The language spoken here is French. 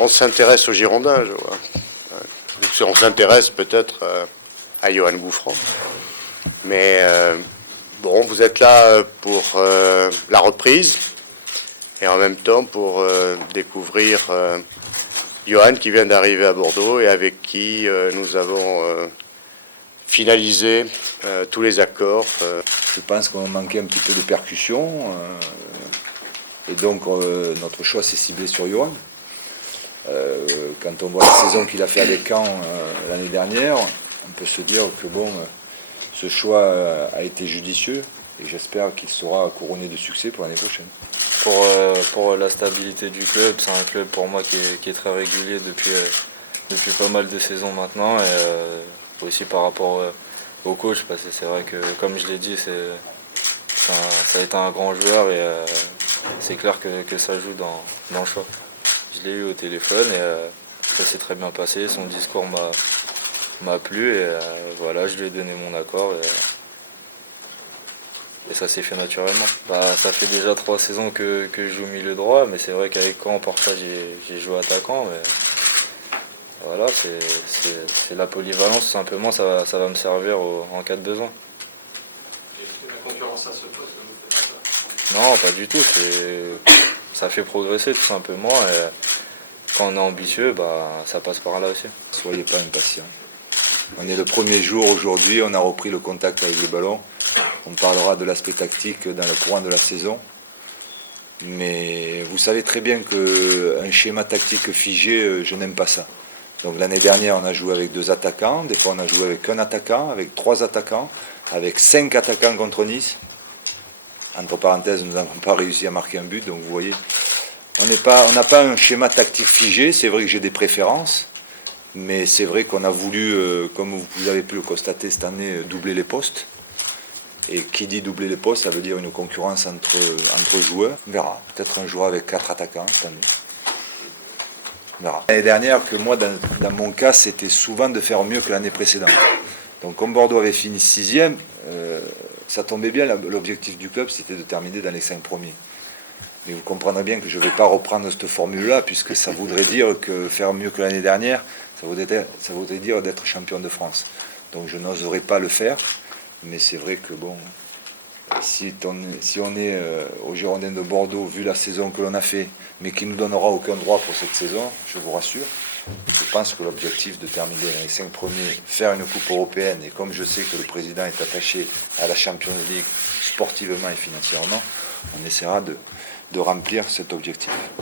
On s'intéresse aux Girondins, je vois. On s'intéresse peut-être à Johan Gouffran. Mais bon, vous êtes là pour la reprise et en même temps pour découvrir Johan qui vient d'arriver à Bordeaux et avec qui nous avons finalisé tous les accords. Je pense qu'on manquait un petit peu de percussion et donc notre choix s'est ciblé sur Johan. Quand on voit la saison qu'il a fait avec Caen l'année dernière, on peut se dire que bon, ce choix a été judicieux et j'espère qu'il sera couronné de succès pour l'année prochaine. Pour la stabilité du club, c'est un club pour moi qui est très régulier depuis pas mal de saisons maintenant et aussi par rapport au coach parce que c'est vrai que comme je l'ai dit, ça a été un grand joueur et c'est clair que ça joue dans le choix. Je l'ai eu au téléphone et ça s'est très bien passé, son discours m'a plu et voilà, je lui ai donné mon accord et ça s'est fait naturellement. Ça fait déjà 3 saisons que je joue milieu droit, mais c'est vrai qu'avec Caen, parfois j'ai joué attaquant. Mais voilà, c'est la polyvalence, tout simplement, ça va me servir en cas de besoin. La concurrence à ce poste, vous faites pas ça? Non, pas du tout, ça fait progresser tout simplement. Et quand on est ambitieux, ça passe par là aussi. Soyez pas impatients. On est le premier jour aujourd'hui, on a repris le contact avec le ballon. On parlera de l'aspect tactique dans le courant de la saison. Mais vous savez très bien qu'un schéma tactique figé, je n'aime pas ça. Donc l'année dernière, on a joué avec 2 attaquants. Des fois, on a joué avec 1 attaquant, avec 3 attaquants, avec 5 attaquants contre Nice. Entre parenthèses, nous n'avons pas réussi à marquer un but. Donc vous voyez, on n'a pas un schéma tactique figé. C'est vrai que j'ai des préférences. Mais c'est vrai qu'on a voulu, comme vous avez pu le constater cette année, doubler les postes. Et qui dit doubler les postes, ça veut dire une concurrence entre joueurs. On verra. Peut-être un joueur avec 4 attaquants cette année. On verra. L'année dernière, que moi, dans mon cas, c'était souvent de faire mieux que l'année précédente. Donc comme Bordeaux avait fini 6e, ça tombait bien. L'objectif du club, c'était de terminer dans les 5 premiers. Mais vous comprendrez bien que je ne vais pas reprendre cette formule-là, puisque ça voudrait dire que faire mieux que l'année dernière, ça voudrait dire d'être champion de France. Donc je n'oserais pas le faire, mais c'est vrai que bon, si on est aux Girondins de Bordeaux, vu la saison que l'on a fait, mais qui ne nous donnera aucun droit pour cette saison, je vous rassure, je pense que l'objectif de terminer dans les 5 premiers, faire une coupe européenne, et comme je sais que le président est attaché à la Champions League sportivement et financièrement, on essaiera de remplir cet objectif.